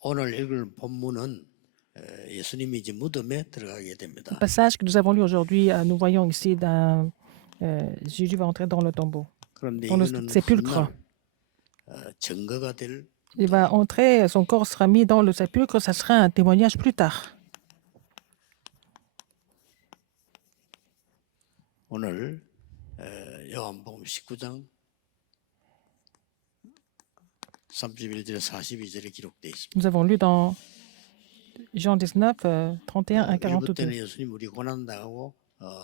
오늘 읽을 본문은 예수님이 이제 무덤에 들어가게 됩니다. Le passage que nous avons lu aujourd'hui, nous voyons ici Jésus va entrer dans le tombeau, 그런데 dans le 이거는 sépulcre. 훗날 증거가 될 Il va entrer, son corps sera mis dans le sépulcre, ça sera un témoignage plus tard. 오늘 요한복음 19장 31절에 42절에 기록되어 있습니다. Nous avons lu dans Jean 19, 31 à 일부 42. 때는 예수님 우리 고난당하고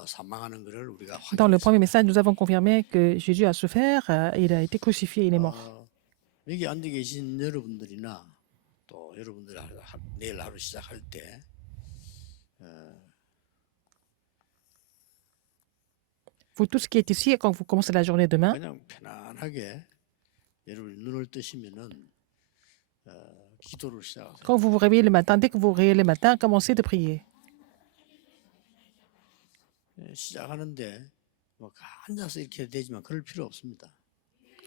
사망하는 것을 우리가 Dans le 확인했습니다. premier message, nous avons confirmé que Jésus a souffert, il a été crucifié, il est mort. 여기 앉아 계신 여러분들이나 또 여러분들 내일 하루 시작할 때 Vous tous qui êtes ici, quand vous commencez la journée demain, 그냥 편안하게 여러분 눈을 뜨시면은 기도를 시작하세요. quand vous vous réveillez le matin, dès que vous vous réveillez le matin, commencez de prier. 시작하는데 뭐 앉아서 이렇게 되지만 그럴 필요 없습니다.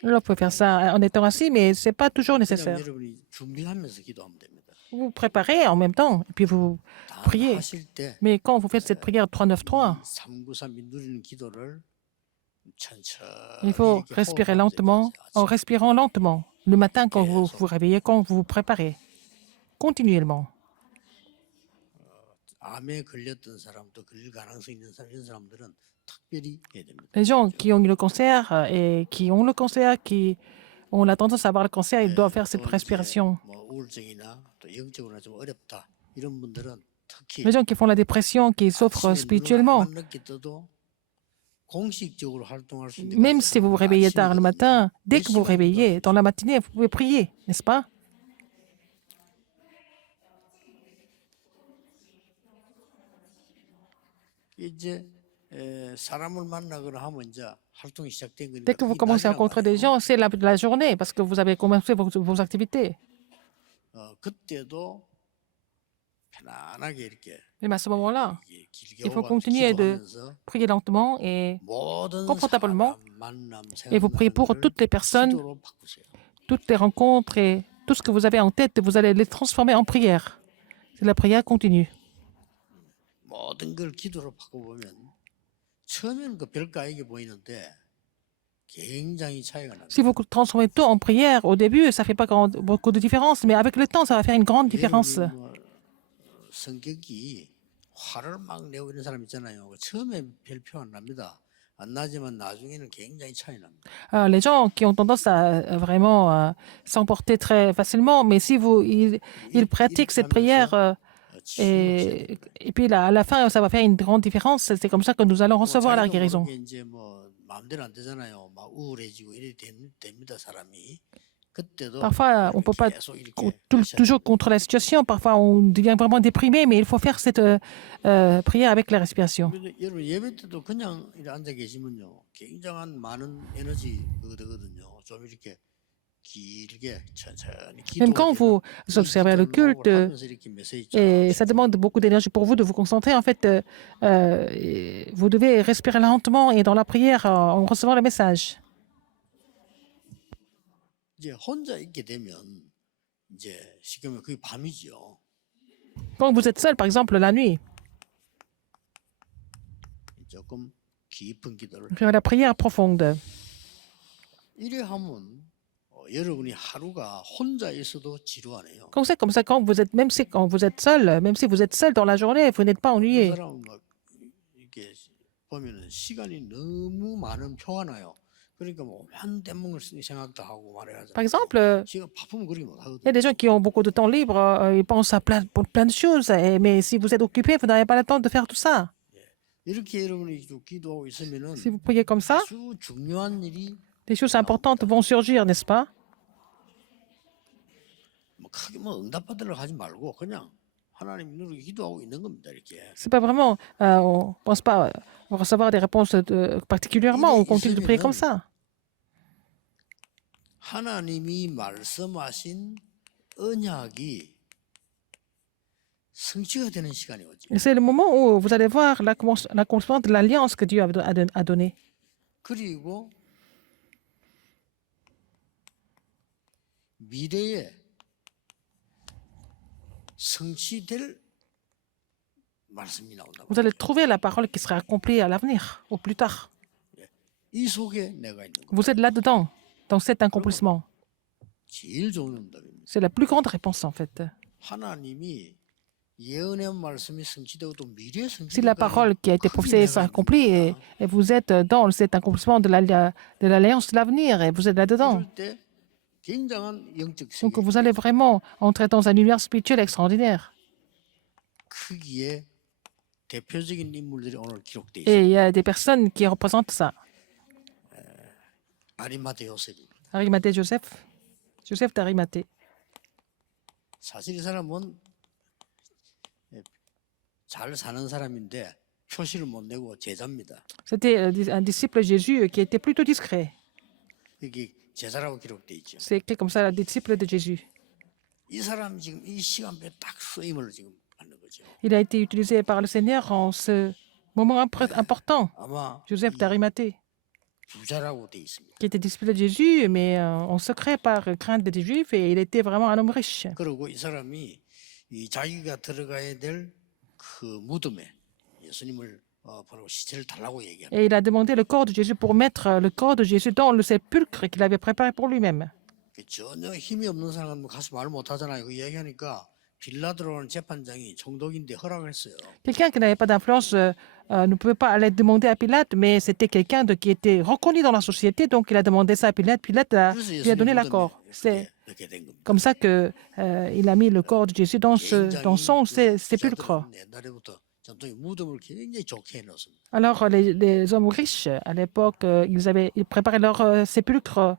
Alors, vous pouvez faire ça en étant assis, mais ce n'est pas toujours 그냥 nécessaire. 여러분이 준비하면서 기도하면 됩니다. Vous vous préparez en même temps, et puis vous priez. 하실 때 Mais quand vous faites cette prière 3-9-3, 393이 누리는 기도를 천천히 il faut 이렇게 respirer 호흡하면서 lentement, 해야지. en respirant lentement. Le matin, quand vous vous réveillez, quand vous vous préparez. Continuellement. 암에 걸렸던 사람도 걸릴 가능성이 있는 사람, 이런 사람들은 특별히 해야 됩니다. Les gens qui ont eu le cancer et qui ont le cancer, qui ont la tendance à avoir le cancer, ils doivent faire cette 또 이제 respiration. 뭐 우울증이나 또 영적으로나 좀 어렵다 이런 분들은 특히 Les gens qui font la dépression, qui souffrent spirituellement, 눈을 늦게 떠도 공식적으로 활동할 수 있는 même si vous vous réveillez tard le matin, dès que vous vous réveillez, dans la matinée, vous pouvez prier, n'est-ce pas? 이제 사람을 만나거나 하면 이제 활동이 시작된 거니까 Dès que vous commencez à rencontrer des gens, c'est la journée, parce que vous avez commencé vos activités. 그때도 편안하게 이렇게 Mais à ce moment-là, 길게 il faut continuer de 기도하면서 prier lentement et 모든 confortablement. 사람 만남 Et vous priez pour toutes les personnes, 기도로 바꾸세요. toutes les rencontres et tout ce que vous avez en tête, vous allez les transformer en prière. C'est la prière continue. 모든 걸 기도로 바꿔보면 처음에는 그 별가에게 보이는데 굉장히 차이가 납니다. Si vous transformez tout en prière, au début, ça ne fait pas beaucoup de différence, mais avec le temps, ça va faire une grande différence. 뭐 성격이 화를 막 내고 이런 사람 있잖아요. 처음에 별 표 안 납니다. 안 나지만 나중에는 굉장히 차이 납니다. Les gens qui ont tendance à vraiment s'emporter très facilement, mais si ils pratiquent cette prière, et puis à la fin, ça va faire une grande différence. C'est comme ça que nous allons recevoir la guérison. 이제 뭐 마음대로 안 되잖아요. 막 우울해지고 이래 됩니다, 사람이. 그때도 Parfois, on ne peut pas 계속 이렇게 toujours contre la situation. Parfois, on devient vraiment déprimé, mais il faut faire cette prière avec la respiration. 여러분 예배 때도 그냥 이렇게 앉아 계시면요, 굉장한 많은 에너지 되거든요. 좀 이렇게 길게 천천히 Même quand vous observez le culte, et ça demande beaucoup d'énergie pour vous de vous concentrer, en fait, vous devez respirer lentement et dans la prière en recevant le message. 이제 혼자 있게 되면 이제 쉽게 말하면 그게 밤이죠. Quand vous êtes seul, par exemple, la nuit, 조금 깊은 기도를 faire la prière profonde. 이래 하면 여러분이 하루가 혼자 있어도 지루하네요. Comme ça, quand vous êtes, même si quand vous êtes seul, même si vous êtes seul dans la journée, vous n'êtes pas 그 ennuyé. 사람은 막 이렇게 보면은 시간이 너무 많은 표가 나요. 그러니까 뭐 한대문을 생각도 하고 말해야 Par exemple, 시간 바쁘면 그렇게 못 il y 하거든요. a des gens qui ont beaucoup de temps libre, ils pensent à plein de choses, mais si vous êtes occupé, vous n'avez pas le temps de faire tout ça. 이렇게 여러분이 기도하고 있으면은 Si vous priez comme ça, 아주 중요한 일이 des choses importantes vont surgir, n'est-ce pas? 뭐 크게 뭐 응답받으려고 하지 말고 그냥 하나님 누르게 기도하고 있는 겁니다. 이렇게. C'est pas vraiment, on pense pas recevoir des réponses particulièrement, on continue de prier comme ça. 하나님이 말씀하신 언약이 성취가 되는 시간이 오죠. Et c'est le moment où vous allez voir l'accomplissement de l'alliance que Dieu a donnée. 그리고 미래에 성취될 말씀이 나온다. Vous allez trouver la parole qui sera accomplie à l'avenir, au plus tard. 이 속에 내가 있는 거. Vous êtes là-dedans, dans cet accomplissement. 제일 좋은 응답입니다. C'est la plus grande réponse, en fait. 하나님이 예언의 말씀이 성취되고 또 미래에 Si la 성취될 parole qui a été prophétisée sera accomplie et vous êtes dans cet accomplissement de l'alliance de l'avenir et vous êtes là-dedans. 이럴 때 굉장한 영적 Donc 세계 vous allez vraiment entrer dans un univers spirituel extraordinaire. 크기에 대표적인 인물들이 오늘 기록되어 Et 있습니다. il y a des personnes qui représentent ça. 아리마대 요셉입니다. Arimathée Joseph, Joseph d'Arimathée. 사실 이 사람은 잘 사는 사람인데 표시를 못 내고 제자입니다. C'était un disciple de Jésus qui était plutôt discret. 여기 제자라고 기록되어 있죠. C'est écrit comme ça, le disciple de Jésus. 이 사람이 지금 이 시간표에 딱 쓰임을 지금 받는 거죠. Il a été utilisé par le Seigneur en ce moment important. 아마 Joseph d'Arimathée, 부자라고 되어 있습니다. qui était disciple de Jésus, mais en secret par crainte des Juifs, et il était vraiment un homme riche. 그리고 이 사람이 이 자기가 들어가야 될 그 무덤에 예수님을 바로 시체를 달라고 얘기합니다. Et il a demandé le corps de Jésus pour mettre le corps de Jésus dans le sépulcre qu'il avait préparé pour lui-même. 전혀 힘이 없는 사람은 가서 말 못하잖아요. 그 얘기하니까 빌라도라는 재판장이 정독인데 허락했어요. Quelqu'un qui n'avait pas d'influence ne pouvait pas aller demander à Pilate, mais c'était quelqu'un qui était reconnu dans la société, donc il a demandé ça à Pilate. Pilate 그래서 lui a donné 예수님 l'accord. 무덤에 C'est 넣게 된 겁니다. comme ça que il a mis le corps de Jésus dans son sépulcre. 부자들은 옛날에부터 전통이 무덤을 굉장히 좋게 해놓습니다. Alors les hommes riches à l'époque, ils préparaient leur sépulcre.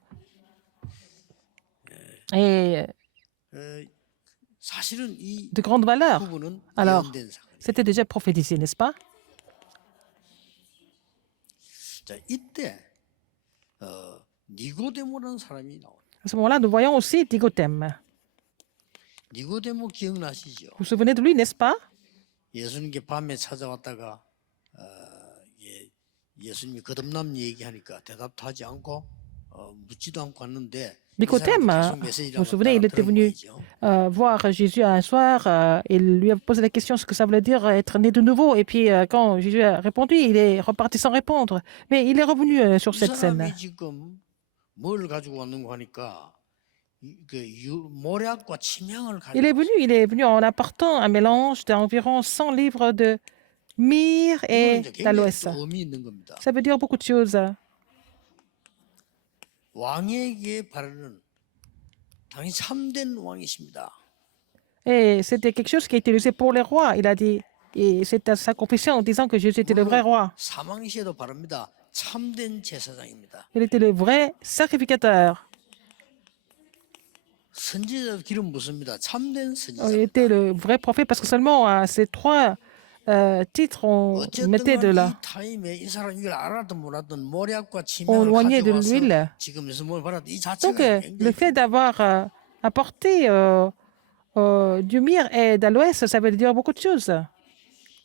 Et 사실은 이 de grande valeur. 부분은 Alors, 예언된 사건. c'était déjà prophétisé, n'est-ce pas? 자, 이때 니고데모라는 사람이 나옵니다. À ce moment-là, nous voyons aussi Nicodème. 니고데모 기억나시죠? Vous vous souvenez de lui, n'est-ce pas? 예수님께 밤에 찾아왔다가 예수님이 거듭남 얘기하니까 대답도 하지 않고 묻지도 않고 왔는데 Nicodème, vous vous souvenez, il était venu voir Jésus un soir. Il lui a posé la question ce que ça voulait dire être né de nouveau. Et puis, quand Jésus a répondu, il est reparti sans répondre. Mais il est revenu sur 이 cette scène. 사람이 지금 뭘 가지고 왔는가 하니까 모략과 침향을 Il est venu en apportant un mélange d'environ 100 livres de myrrhe et 이거는 d'aloès. 굉장히 또 의미 있는 겁니다. Ça veut dire beaucoup de choses. 왕에게 바르는 당연히 참된 왕이십니다. Et c'était quelque chose qui a été utilisé pour les rois. Il a dit, et c'est sa confession en disant que Jésus était le vrai roi. 사망 시에도 바릅니다. 참된 제사장입니다. Il était le vrai sacrificateur. 선지자 기름 붓습니다. 참된 Il 선지자. était le vrai prophète parce que seulement à ces trois titres, on mettait de 어쨌든 la, 이 타임에 이 사람 이걸 알았든 몰랐든 모략과 on 침향을 loignait de 가져와서 l'huile. 지금 여기서 뭘 받았다. 이 Donc, 자체가 le 굉장히 fait d'avoir apporté du myrrhe et d'aloès, ça veut dire beaucoup de choses.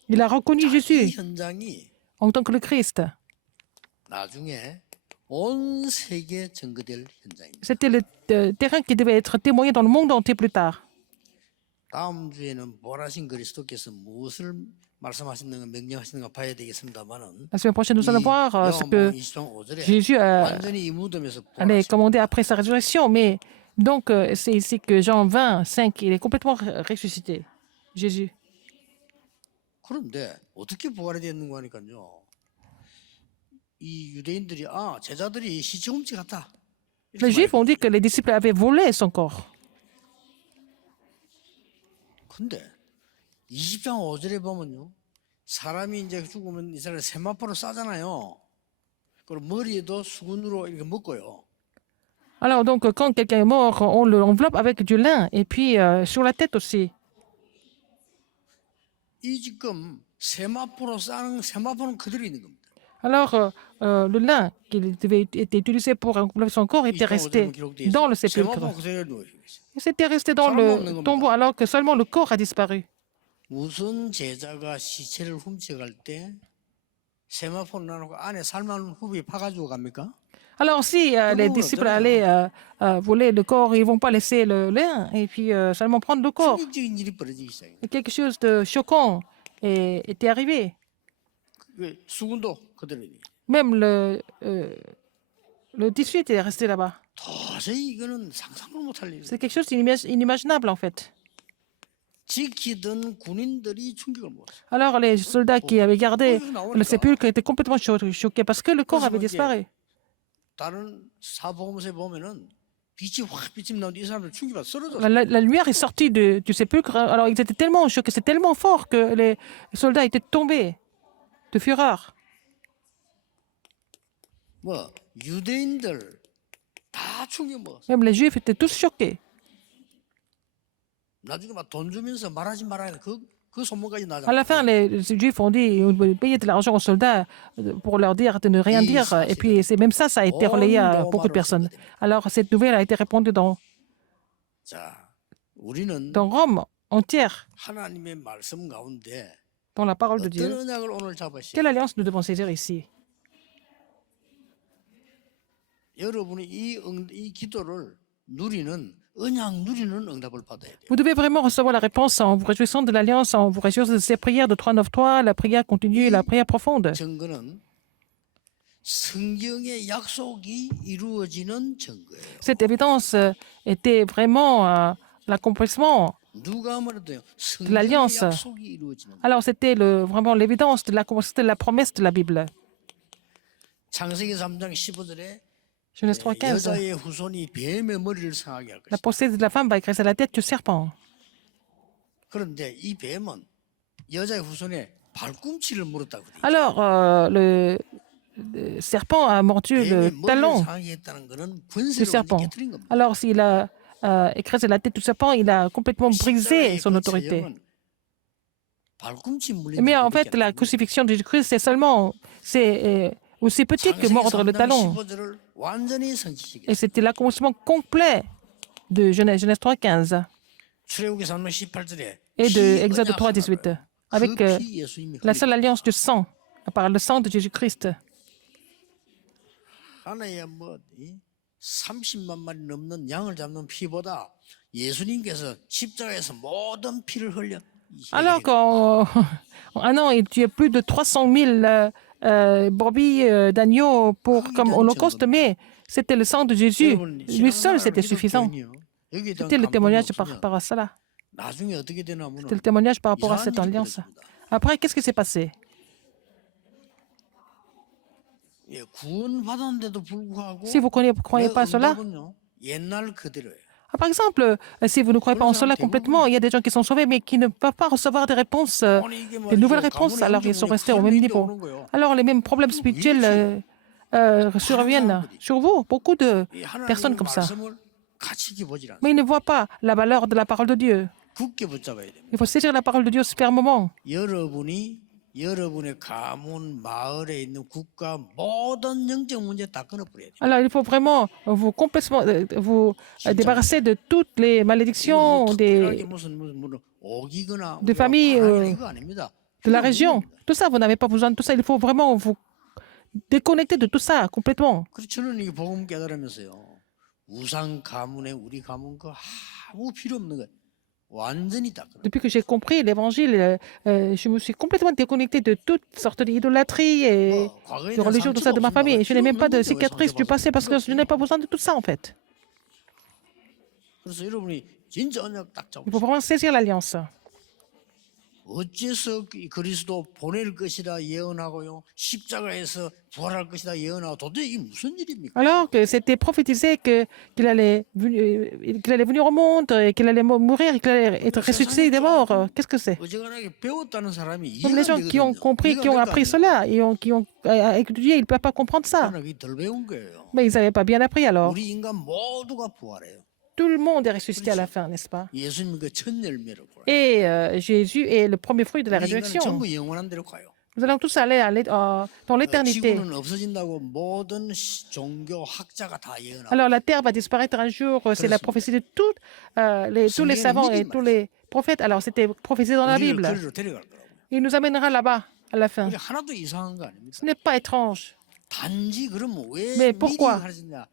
Il a reconnu 이 Jésus 현장이 en tant que le Christ. 나중에 온 세계에 증거될 현장입니다. C'était le terrain qui devait être témoigné dans le monde entier plus tard. 다음 주에는 보라신 그리스도께서 무엇을 말씀하시는가 명령하시는가 봐야 되겠습니다만은 La semaine prochaine, nous allons voir ce que 20장 5절에 Jésus 완전히 이 무덤에서 allait 부활하시고 commander après sa résurrection. Mais donc, c'est ici que Jean 20, 5, il est complètement ressuscité. Jésus. 그런데 어떻게 부활이 됐는가 하니까요. 이 유대인들이 제자들이 시체 훔쳐갔다. Les Juifs ont dit que les disciples avaient volé son corps. 근데 20장 5절에 보면요. 사람이 이제 죽으면 이 사람 세마포로 싸잖아요. 그리고 머리에도 수건으로 이렇게 묶어요. Alors, donc, quand quelqu'un est mort, on l'enveloppe avec du lin et puis sur la tête aussi. 이 지금 세마포로 싸는 세마포는 그대로 있는 겁니다. Alors, le lin qui devait être utilisé pour envelopper son corps était resté dans le sépulcre. 세마포 그대로 누워 있어요. C'était resté dans le tombeau alors que seulement le corps a disparu. 무슨 제자가 시체를 훔쳐갈 때 세마포를 놔놓고 안에 살만 후비 파가지고 갑니까? Alors, si les disciples allaient voler le corps, ils ne vont pas laisser le lin et puis seulement prendre le corps. 충격적인 일이 벌어지기 시작해요. Et quelque chose de choquant était arrivé. 수군도 그대로 돼요. Même le tissu était resté là-bas. 도저히 이거는 상상을 못할 일이에요. C'est quelque chose d'inimaginable, en fait. 지키던 군인들이 충격을 먹었어요. Alors, les soldats qui avaient gardé le sépulcre étaient complètement choqués parce que le corps avait disparu. 다른 사복음서에 보면은 빛이 확 비치면 나오는데 이 사람들 충격받아 쓰러졌어요. La lumière est sortie du sépulcre. Alors, ils étaient tellement choqués, c'est tellement fort que les soldats étaient tombés de fureur. 뭐 유대인들 다 충격 먹었어요. Même les Juifs étaient tous choqués. 나중에 막 돈 주면서 말하지 말아야 그 소문까지 À 나잖아요. la fin, les Juifs ont dit, on devait payer de l'argent aux soldats pour leur dire de ne rien dire. Et puis, même ça a été relayé à beaucoup de personnes. Alors, cette nouvelle a été répandue dans 자, 우리는 Rome entière, 하나님의 말씀 가운데 dans la parole de 어떤 Dieu. 언약을 오늘 잡으시? Quelle alliance nous devons saisir ici? 여러분이 이 기도를 누리는 언약 누리는 응답을 받아야 돼요. Vous devez vraiment recevoir la réponse en vous réjouissant de l'alliance, en vous réjouissant de ces prières de 393, la prière continue, la prière profonde. 증거는 성경의 약속이 이루어지는 증거예요. Cette évidence était vraiment l'accomplissement. 누가 말해도요. 성경의 l'alliance. 약속이 이루어지는. Alors, c'était vraiment l'évidence de la promesse de la Bible. 창세기 3장 15절에 Genèse 3.15. 여자의 후손이 뱀의 머리를 상하게 할 La 것이다. postérité de la femme va écraser la tête du serpent. 그런데 이 뱀은 여자의 후손의 발꿈치를 물었다고 그래요. Alors, le serpent a mordu le 뱀의 머리를 talon 상하게 했다는 것은 du 권세를 serpent. 완전히 깨뜨린 겁니다. Alors, s'il a écrasé la tête du serpent, il a complètement brisé 십자가의 son 그 autorité. 체형은 발꿈치 물리는 Mais en fait, 것밖에 la 안 돼요. crucifixion de Jésus-Christ, c'est aussi petit que mordre le talon. 15절을 완전히 성취시켰어요. Et c'était l'accomplissement complet de Genèse 3.15 출애굽기 3장 18절에 et de Exode 3.18, avec 피 예수님이 la 흘린 seule alliance du sang, par le sang de Jésus-Christ. 하나의 30만 마리 넘는 양을 잡는 피보다 예수님께서 십자가에서 모든 피를 흘려. Alors qu'en en un an, il tuait plus de 300 000 brebis d'agneaux comme holocauste, mais c'était le sang de Jésus. Lui seul, c'était suffisant. C'était le témoignage par rapport à cela. 나중에 어떻게 되냐면 C'était le témoignage par rapport à cette alliance. Après, qu'est-ce qui s'est passé? 구원받았는데도 불구하고 Si vous ne croyez pas à cela, 응답은요, 옛날 그대로예요. par exemple, si vous ne croyez pas en cela complètement, il y a des gens qui sont sauvés mais qui ne peuvent pas recevoir des réponses, des nouvelles réponses, alors ils sont restés au même niveau. Alors les mêmes problèmes spirituels surviennent sur vous, beaucoup de personnes comme ça. Mais ils ne voient pas la valeur de la parole de Dieu. 굳게 붙잡아야 됩니다. Il faut saisir la parole de Dieu fermement. 여러분의 가문, 마을에 있는 국가 모든 영적 문제 다 끊어버려야 돼요. Alors il faut vraiment vous complètement vous débarrasser de toutes les malédictions 특별하게 무슨 오기거나 des familles 이거 아닙니다. de la région. Tout ça, vous n'avez pas besoin de tout ça. Il faut vraiment vous déconnecter de tout ça complètement. 그래서 저는 이 복음 깨달으면서요. 우상 가문에 우리 가문 거 아무 필요 없는 거예요. 완전히 다 끊어. Depuis que j'ai compris l'évangile, je me suis complètement déconnecté de toutes sortes d'idolâtries et de religions, tout ça de ma famille. Je n'ai même pas de cicatrices du passé parce que je n'ai pas besoin de tout ça en fait. 그래서 여러분이 진짜 언약 딱 Il faut 잡으세요. vraiment saisir l'alliance. 어째서 그리스도 보낼 것이라 예언하고요. 십자가에서 부활할 것이라 예언하고 도대체 이게 무슨 일입니까? Alors que c'était prophétisé qu'il allait venir au monde, et qu'il allait mourir, et qu'il allait être ressuscité des morts. Qu'est-ce que c'est? 어지간하게 배웠다는 사람이 Même 이해가 les 안 gens qui ont 되거든요. compris, qui ont 이해가 appris 안 돼요. cela, qui ont étudié, ils ne peuvent pas comprendre ça. 그러나 그게 덜 배운 거예요. Mais ils n'avaient pas bien appris alors. 우리 인간 모두가 부활해요. Tout le monde est ressuscité à la fin, n'est-ce pas? 예수님 그 첫 열매로 부활해요. Et Jésus est le premier fruit de la 우리 인간은 résurrection. 전부 영원한 데로 가요. Nous allons tous aller dans l'éternité. 지구는 없어진다고 모든 종교 학자가 다 예언하고 Alors la terre va disparaître un jour, c'est la prophétie de tous les savants et tous les prophètes. Alors c'était prophétisé dans la 우리를 Bible. 그리로 데려갈 거라고. Il nous amènera là-bas à la fin. 이게 하나도 이상한 거 아닙니까? Ce n'est pas étrange. 단지 그러면 왜 Mais 미리 pourquoi? 하셨냐?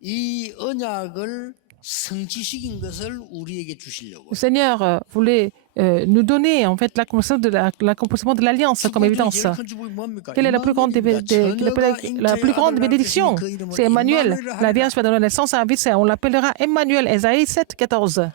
이 언약을 성취시킨 것을 우리에게 Le 주시려고. Seigneur voulait nous donner en fait l'accomplissement de l'alliance comme 축복 중에 évidence. 제일 큰 축복이 뭡니까? Quelle est la plus grande, 임마누엘입니다. la 처녀가 plus grande 잉태의 아들을 낳을 것이니 bénédiction? 그 이름을 C'est Emmanuel. 임마누엘이라 La 하리라. Vierge va donner naissance à un fils. On l'appellera Emmanuel. Ésaïe 7, 14.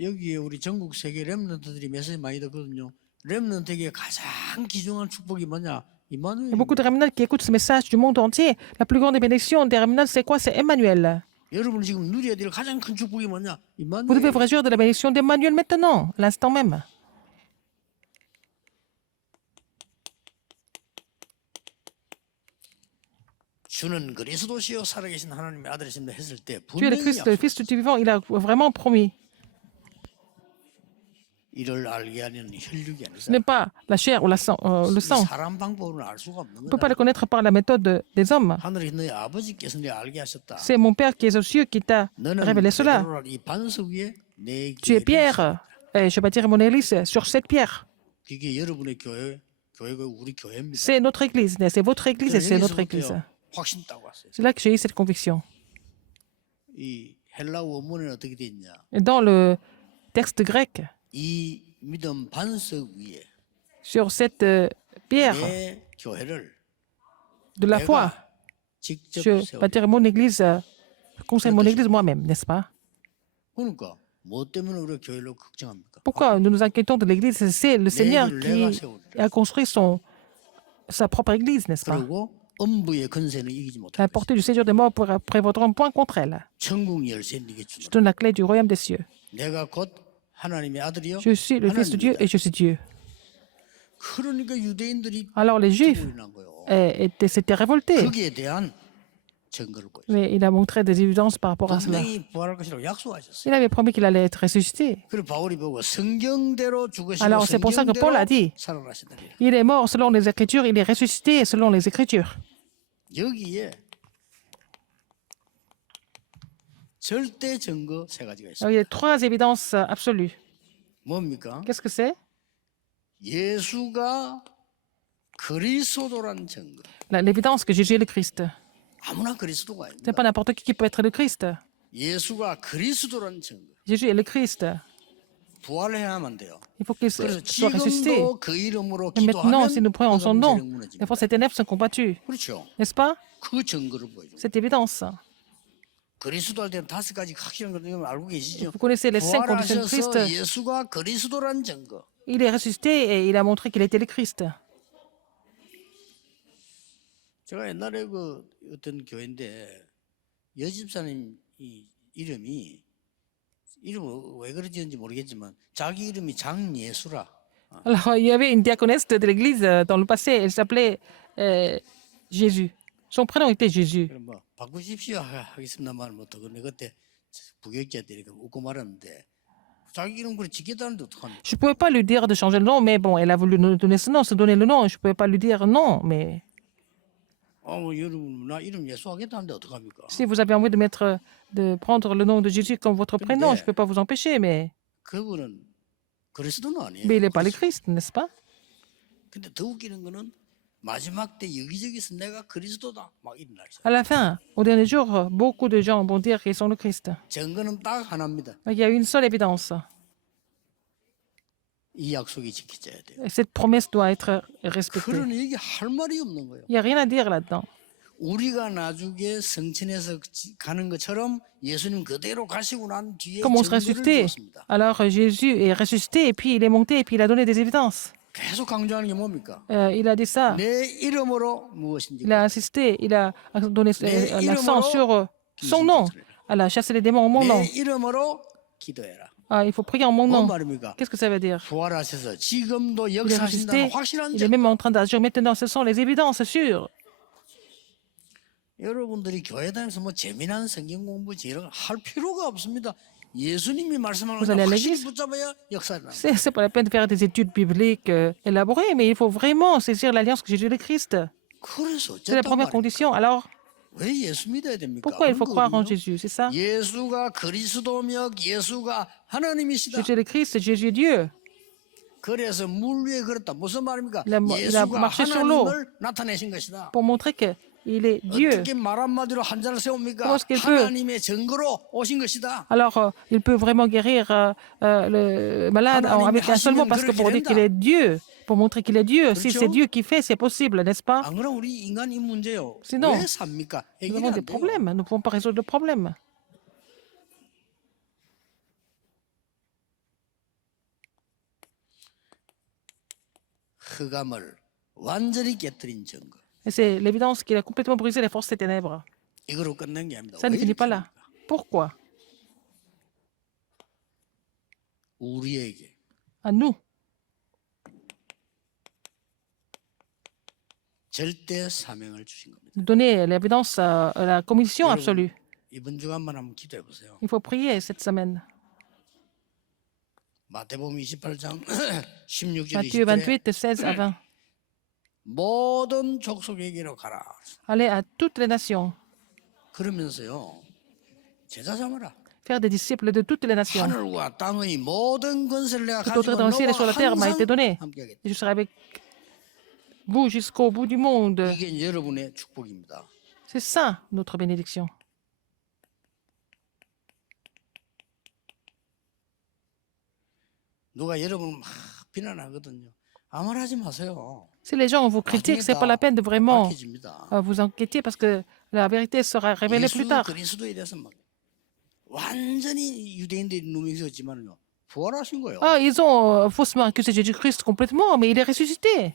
여기에 우리 전국 세계 렘넌트들이 메시지 많이 듣거든요. 렘넌트에게 가장 귀중한 축복이 뭐냐? Il y a 임마누엘. beaucoup de remnants qui écoutent ce message du monde entier. La plus grande bénédiction des remnants, c'est quoi? C'est Emmanuel. 여러분이 지금 누려야 될 가장 큰 축복이 뭐냐? Vous devez vous 임마누엘. réjouir de la bénédiction d'Emmanuel maintenant, l'instant même. 주는 그리스도시요 살아계신 하나님의 아들이신다 했을 때 Tu es le 분명히 Christ, le Fils du Dieu vivant. Il a vraiment promis. 이를 알게 하는 혈육이 Ce 아니라 n'est pas la chair ou le sang. 사람 방법으로는 알 수가 없는 On ne peut pas le 거다. connaître par la méthode des hommes. 하늘에 너희 아버지께서 내 알게 하셨다. C'est mon Père qui est aux cieux qui t'a 너는 révélé cela. 베드로라 이 반석 위에 내 Tu es 교회를 Pierre, et je bâtirai mon église sur cette pierre. 이게 여러분의 교회가 우리 교회입니다. C'est notre église, c'est votre église et c'est notre église. 여기서부터 확신 따고 왔어요. C'est là que j'ai eu cette conviction. 이 헬라 원문에는 어떻게 돼 있냐? Et dans le texte grec, 이 믿음 반석 위에 sur cette pierre 내 교회를 de la foi, 내가 직접 je 세우리. bâtirai mon église, je construirai mon église moi-même, n'est-ce pas? 그러니까 뭐 때문에 우리가 교회를 걱정합니까? Pourquoi nous nous inquiétons de l'église? C'est le Seigneur qui a construit sa propre église, n'est-ce pas? 그리고 음부의 근세는 이기지 못할 La 것이다. portée du séjour des morts prévaudra point contre elle. 천국 열쇠는 네게 Je 주노라. donne la clé du royaume des cieux. 내가 곧 하나님의 아들이요. Je suis le Fils de Dieu et je suis Dieu. 그러니까 유대인들이 Alors les Juifs 불이 난 거예요. s'étaient révoltés. 거기에 대한 증거를 보여요. Mais il a montré des évidences par rapport à cela. 분명히 부활할 것이라고 약속하셨어요. Il avait promis qu'il allait être ressuscité. 그리고 바울이 보고 성경대로 죽으시고 Alors, c'est pour ça que Paul a dit, 살아나시다. il est mort selon les Écritures, il est ressuscité selon les Écritures. 여기에 절대 증거 세 가지가 있어요. Alors, il y a trois évidences absolues. 뭡니까? Qu'est-ce que c'est? 예수가 그리스도란 증거. L'évidence que Jésus est le Christ. 아무나 그리스도가 Ce n'est 아닙니다. pas n'importe qui peut être le Christ. 예수가 그리스도란 증거. Jésus est le Christ. 부활해야만 돼요. Il faut qu'il 그래서 soit ressuscité. 지금도 그 이름으로 Et maintenant, si nous prions en son 어둠 nom, 세력 무너집니다. les forces des ténèbres sont combattues. 그렇죠. N'est-ce pas? 그 증거를 보여줍니다. Cette évidence. 그리스도 할 때는 다섯 가지 확실한 걸 알고 계시죠? Vous connaissez les cinq conditions de Christ. 부활하셔서 예수가 그리스도란 증거. Il est ressuscité et il a montré qu'il était le Christ. 제가 옛날에 그 어떤 교회인데 여집사님 이름이 왜 그러는지 모르겠지만 자기 이름이 장예수라. Alors, il y avait une diaconesse de l'église dans le passé, elle s'appelait Jésus. Son prénom était Jésus. 그럼 뭐 바꾸십시오 하겠습니다만 뭐 내가 그때 부교육자들이 웃고 말았는데 자기 이름 그래 지겠다는데 어떡합니까? Je ne pouvais pas lui dire de changer le nom, mais bon, elle a voulu nous donner ce nom, se donner le nom. Je ne pouvais pas lui dire non, mais 여러분 나 이름 예수 하겠다는데 어떡합니까? si vous avez envie de prendre le nom de Jésus comme votre prénom, je ne peux pas vous empêcher, mais 그분은 그리스도는 아니에요. il n'est pas le Christ, n'est-ce pas? 근데 더 웃기는 거는 마지막 때 여기저기서 내가 그리스도다 막 이런 날이죠. À la fin, au dernier jour, beaucoup de gens vont dire qu'ils sont le Christ. 증거는 딱 하나입니다. Il y a une seule évidence. 이 약속이 지켜져야 돼요. Et cette promesse doit être respectée. 그러니 이게 할 말이 없는 거예요. Il n'y a rien à dire là-dedans. 우리가 나중에 성천에서 가는 것처럼 예수님 그대로 가시고 난 뒤에 Comme on sera 증거를 ressuscité. 주었습니다. Alors Jésus est ressuscité et puis il est monté et puis il a donné des évidences. 계속 강조하는 게 뭡니까? Il a dit ça. 내 이름으로 무엇인지 Il a insisté. Il a donné l'accent sur son nom. Elle a chassé les démons en mon nom. 내 이름으로 기도해라. Il faut prier en mon 뭔 nom. 말입니까? Qu'est-ce que ça veut dire? 부활하셔서 지금도 Il est 역사하신다는 ressuscité. 확실한 Il est 증거. même en train d'agir maintenant. Ce sont les évidences sûres. 여러분들이 교회 다니면서 뭐 재미난 성경 공부 이런 거 할 필요가 없습니다. 예수님이 말씀하는 Vous 걸 allez à 확실히 l'église? 붙잡아야 역사를 합니다. C'est pas la peine de faire des études bibliques élaborées, mais il faut vraiment saisir l'alliance que Jésus est le Christ. 그래서 C'est la 어쨌단 première 말입니까? condition. Alors, 왜 예수 믿어야 됩니까? pourquoi il faut croire en 그거거든요. Jésus? C'est ça? 예수가 그리스도며 예수가 하나님이시다. Jésus est le Christ, Jésus est Dieu. 그래서 물 위에 걸었다. 무슨 말입니까? Il a 예수가 marché sur l'eau 하나님을 나타내신 것이다. pour montrer qu'il est Dieu. 어떻게 말 한마디로 환자를 세웁니까? Comment est-ce qu'il peut? 하나님의 증거로 오신 것이다. Alors, il peut vraiment guérir le malade avec un seul mot parce que pour dire qu'il est Dieu, pour montrer qu'il est Dieu. Si c'est Dieu qui fait, c'est possible, n'est-ce pas? 안 그러면 우리 인간 이 문제요. Sinon, 왜 삽니까? Nous 해결이 avons des 안 돼요. problèmes. Nous ne pouvons pas résoudre le problème. 흑암을 완전히 깨뜨린 증거. Et c'est l'évidence qu'il a complètement brisé les forces des ténèbres. 이거로 끝낸 게 아닙니다. Ça ne 왜 finit 이렇게 pas là. Pourquoi? 우리에게 À nous. 절대 사명을 주신 겁니다. De donner l'évidence à la commission 여러분, absolue. 이번 주간만 한번 기도해 보세요. Il faut prier cette semaine. 마태복음 28장 16절 Matthieu 20절에 28, 16 à 20. 모든 족속에게로 가라. Allez à toutes les nations. 그러면서요. 제자 삼으라. Faire des disciples de toutes les nations. 하늘과 땅의 모든 권세를 내가 Toute autorité 가지고 dans le ciel et sur 너와 la terre m'a été 항상 donnée. 함께하겠다. Et je serai avec vous jusqu'au bout du monde. 이게 여러분의 축복입니다. C'est ça, notre bénédiction. 누가 여러분을 막 비난하거든요. 아무 말 하지 마세요. Si les gens vous critiquent, c'est pas la peine de vraiment 밝혀집니다. vous inquiéter parce que la vérité sera révélée plus 예수 tard. 그리스도에 대해서 막 완전히 유대인들이 누명이었지만요. 부활하신 거예요. Ah, ils ont faussement accusé Jésus-Christ complètement, mais il est ressuscité.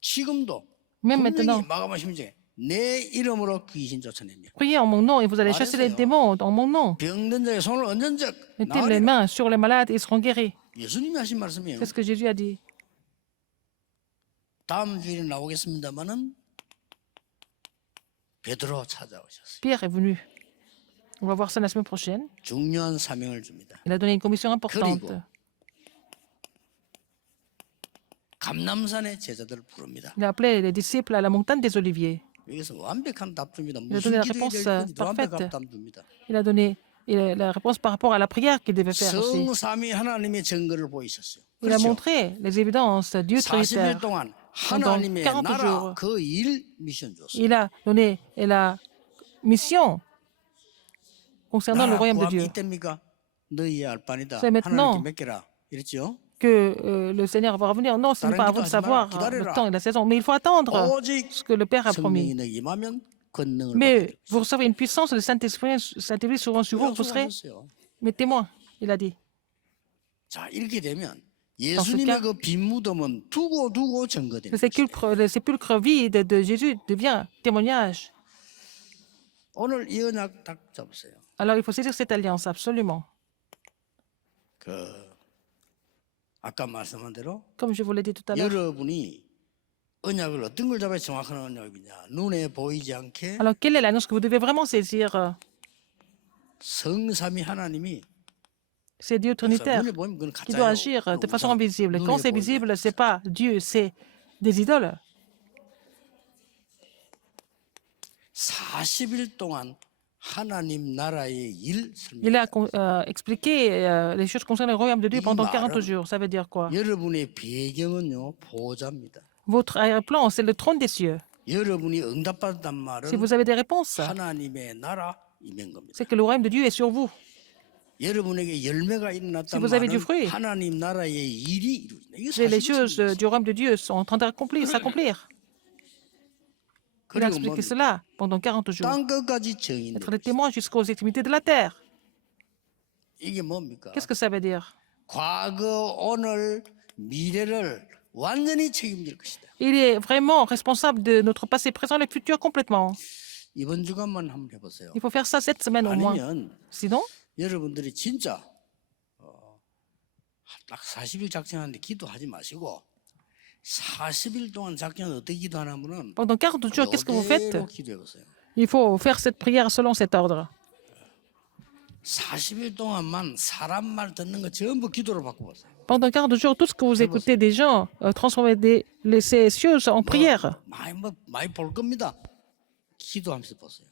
지금도 Même 분명히 maintenant. 마감하시면 이제 내 이름으로 귀신 쫓아내며 Priez en mon nom et vous allez chasser les démons en mon nom. 병든 자의 손을 얹은 적 Mettez les 나으리라. mains sur les malades et ils seront guéris. 예수님이 하신 말씀이에요. C'est ce que Jésus a dit. 다음 주일에 나오겠습니다만은 베드로 찾아오셨어요. Pierre est venu. On va voir ça la semaine prochaine. 중요한 사명을 줍니다. Il a donné une commission importante. 그리고 감남산의 제자들을 부릅니다. Il a appelé les disciples à la montagne des Oliviers. 여기서 완벽한 답 줍니다. donné 무슨 la 기도해야 réponse, 될 건지 완벽한 parfaite. 답 줍니다. Il a donné la réponse par rapport à la prière qu'il devait faire aussi. 성삼위 하나님의 증거를 보이셨어요. Il a 그렇죠? montré les évidences Dieu 40일 Trinitaire. 동안 pendant 하나님의 40 나라 jours. 그 일 미션 줬어요. Il a donné la mission concernant le 나라 royaume de 구함이 Dieu. 이때입니까? 너희의 알바니다. C'est maintenant. 하나님께 맡겨라. 이랬죠? Que le Seigneur va revenir. Non, ce n'est pas à vous de savoir le temps et la saison, mais il faut attendre 오직 ce que le Père a promis. 성령이 너희 임하면 권능을 Mais 받게 vous recevez une puissance, le Saint-Esprit souvent sur vous, vous serez 약속하셨어요. mes témoins, il a dit. 자, 이렇게 되면 ce 예수님의 cas, 그 빈 무덤은 두고 증거되는 것이죠. Le sépulcre vide de Jésus devient témoignage. 오늘 이 언약 딱 잡으세요. Alors il faut saisir cette alliance, absolument. 그 아까 말씀한 대로 Comme je vous l'ai dit tout à l'heure. 여러분이 언약을 어떤 걸 잡아야 정확한 언약이냐? 눈에 보이지 않게 Alors quelle est l'annonce que vous devez vraiment saisir? 성삼위 하나님이 C'est Dieu Trinitaire 눈에 보이면 그건 qui doit 가짜예요. agir de façon 우상, invisible. 눈에 Quand c'est 보이지 visible, 않게. c'est pas Dieu, c'est des idoles. 40일 동안 하나님 나라의 일 설명. Il a expliqué les choses concernant le royaume de Dieu pendant 40 jours. Ça veut dire quoi? 여러분의 배경은요 보좌입니다. Votre arrière-plan, c'est le trône des cieux. 여러분이 응답받았단 말은 Si vous avez des réponses, 하나님의 나라 임한 겁니다. c'est que le royaume de Dieu est sur vous. 여러분에게 열매가 Si 일어났단 vous avez du 말은 fruit, 하나님 나라의 일이 이루어진다. 이게 les choses 사실이죠. du royaume de Dieu sont en train s'accomplir. Il a 그리고 expliqué 뭡니까? cela pendant 40 jours. 땅 끝까지 증인. Être des témoins jusqu'aux extrémités de la terre. 이게 뭡니까? Qu'est-ce que ça veut dire? 과거, 오늘, 미래를 완전히 책임질 것이다. Il est vraiment responsable de notre passé, présent et futur complètement. 이번 주간만 한번 해보세요. Il faut faire ça cette semaine au moins. 아니면 Sinon, 여러분들이 진짜 딱 40일 작정하는데 기도하지 마시고 40일 동안 작정을 어떻게 기도하냐면은 pendant 40 jours, qu'est-ce que vous faites? 이대로 기도해보세요. Il faut faire cette prière selon cet ordre. 40일 동안만 사람 말 듣는 거 전부 기도로 바꿔보세요. Pendant 40 jours, tout ce que vous écoutez des gens, transformez ces choses en prière. 많이 볼 겁니다. 기도하면서 보세요.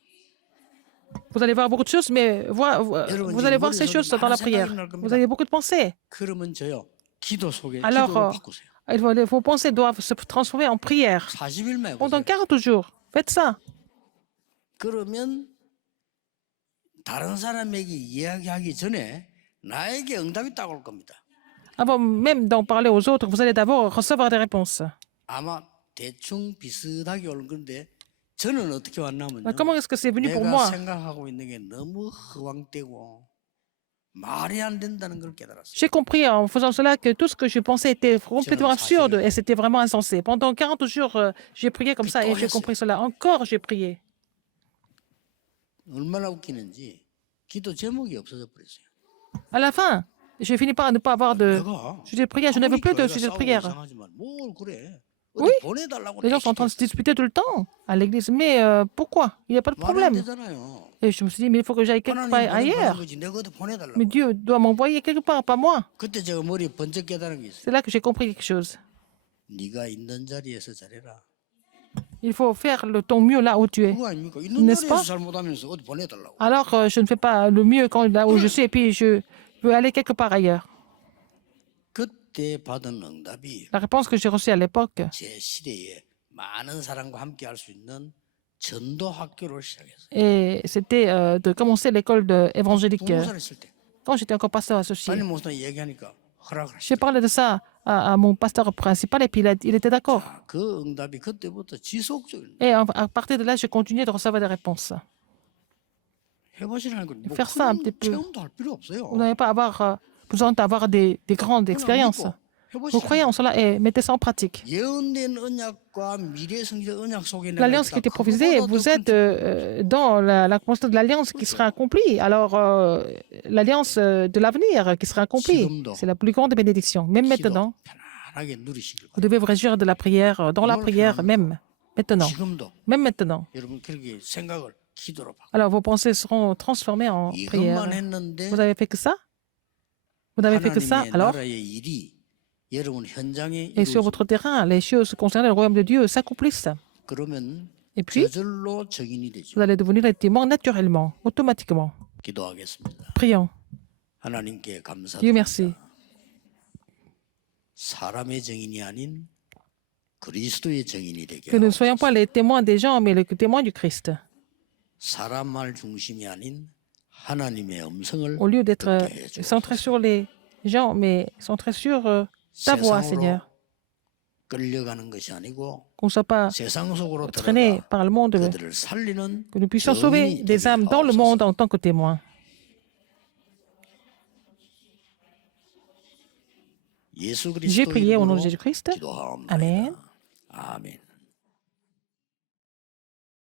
Vous allez voir beaucoup de choses, mais vous allez voir ces choses dans la prière. Vous avez beaucoup de pensées. 그러면 저요 기도 속에 Alors, 기도로 바꾸세요. vos pensées doivent se transformer en prière. 40일만 Pendant 해보세요. 40 jours, faites ça. 그러면 다른 사람에게 이야기하기 전에 나에게 응답이 딱 올 겁니다. Avant même d'en parler aux autres, vous allez d'abord recevoir des réponses. 아마 대충 비슷하게 올 건데 저는 어떻게 왔냐면요. Alors, comment est-ce que c'est venu pour 내가 moi? 생각하고 있는 게 너무 허황되고 말이 안 된다는 걸 깨달았어요. J'ai compris en faisant cela que tout ce que je pensais était complètement absurde et c'était vraiment insensé. Pendant 40 jours, j'ai prié comme ça et j'ai compris cela. Encore, j'ai prié. 얼마나 웃기는지 기도 제목이 없어져 버렸어요. À la fin, j'ai fini par ne pas avoir de 내가 sujet de prière. Je n'avais plus de 교회가 sujet de 싸우고 prière. 이상하지만 뭘 그래? Oui. 어디 보내달라고 Les gens sont en train de se disputer tout le temps à l'église. Mais pourquoi? Il n'y a pas de 말이 안 problème. 되잖아요. Et je me suis dit, mais il faut que j'aille quelque 하나님 part 보내는 ailleurs. 거지 내가 어디 보내달라고. Mais Dieu doit m'envoyer quelque part, pas moi. 그때 제가 머리에 번쩍 깨달은 게 있어요. C'est là que j'ai compris quelque chose. 네가 있는 자리에서 잘해라. Il faut faire ton mieux là où tu es. 그거 아닙니까? 있는 N'est-ce pas? 자리에서 잘못하면서 어디 보내달라고. Alors, je ne fais pas le mieux quand, là où je suis et puis je veux aller quelque part ailleurs. 그때 받은 응답이 La réponse que j'ai reçue à l'époque, 제 시대에 많은 사람과 함께 할 수 있는 전도 학교를 시작했어요. et c'était de commencer l'école évangélique. 20살 했을 때 Quand j'étais encore pasteur associé. 담임 목사님 얘기하니까 허락을 J'ai 했어요. parlé de ça à mon pasteur principal et puis il était d'accord. 그 응답이 그때부터 지속적인 Et à partir de là, j'ai continué de recevoir des réponses. 해보시라는 건 뭐 Faire ça un petit peu. 체험도 할 필요 없어요. Vous n'avez pas besoin d'avoir des grandes 그냥 expériences. 믿고 Vous croyez 해보시라는 en cela et mettez ça en pratique. 예언된 언약과 미래 성취된 언약 속에 내가 L'alliance qui 있다. était prophétisée, 그거보다 더 vous êtes dans la constante de l'alliance qui sera accomplie. Alors, l'alliance de l'avenir qui sera accomplie, c'est la plus grande bénédiction. Même 기도 maintenant, 편안하게 누리시길 vous devez vous réjouir de la prière, dans la prière même, maintenant. 지금도 Même maintenant. 여러분 그렇게 생각을 기도로 바꿔. Alors, vos pensées seront transformées en prière. 이것만 했는데 Vous avez fait que ça? Vous n'avez fait que ça? 하나님의 Alors, 나라의 일이 여러분 현장에 et sur 이루어져. votre terrain, les choses concernant le royaume de Dieu s'accomplissent. 그러면 Et puis, 저절로 증인이 되죠. vous allez devenir des témoins naturellement, automatiquement. 기도하겠습니다. Prions. 하나님께 Dieu 감사드립니다. merci. 사람의 증인이 아닌 그리스도의 증인이 되게 Que nous ne soyons 하옵소서. pas les témoins des gens, mais les témoins du Christ. 사람 말 중심이 아닌 하나님의 음성을 Au lieu d'être 듣게 해주옵소서. centré sur les gens, mais centré sur ta voix, 세상으로 Seigneur. 끌려가는 것이 아니고 Qu'on ne soit pas 세상 속으로 traîné 들어가 par le monde, 그들을 살리는 que nous puissions sauver 증인이 des 되게 âmes dans le 하옵소서. monde en tant que témoins. 예수 J'ai 그리스도 prié au nom 이름으로 de Jésus-Christ. 기도하옵나이다. Amen. 아멘.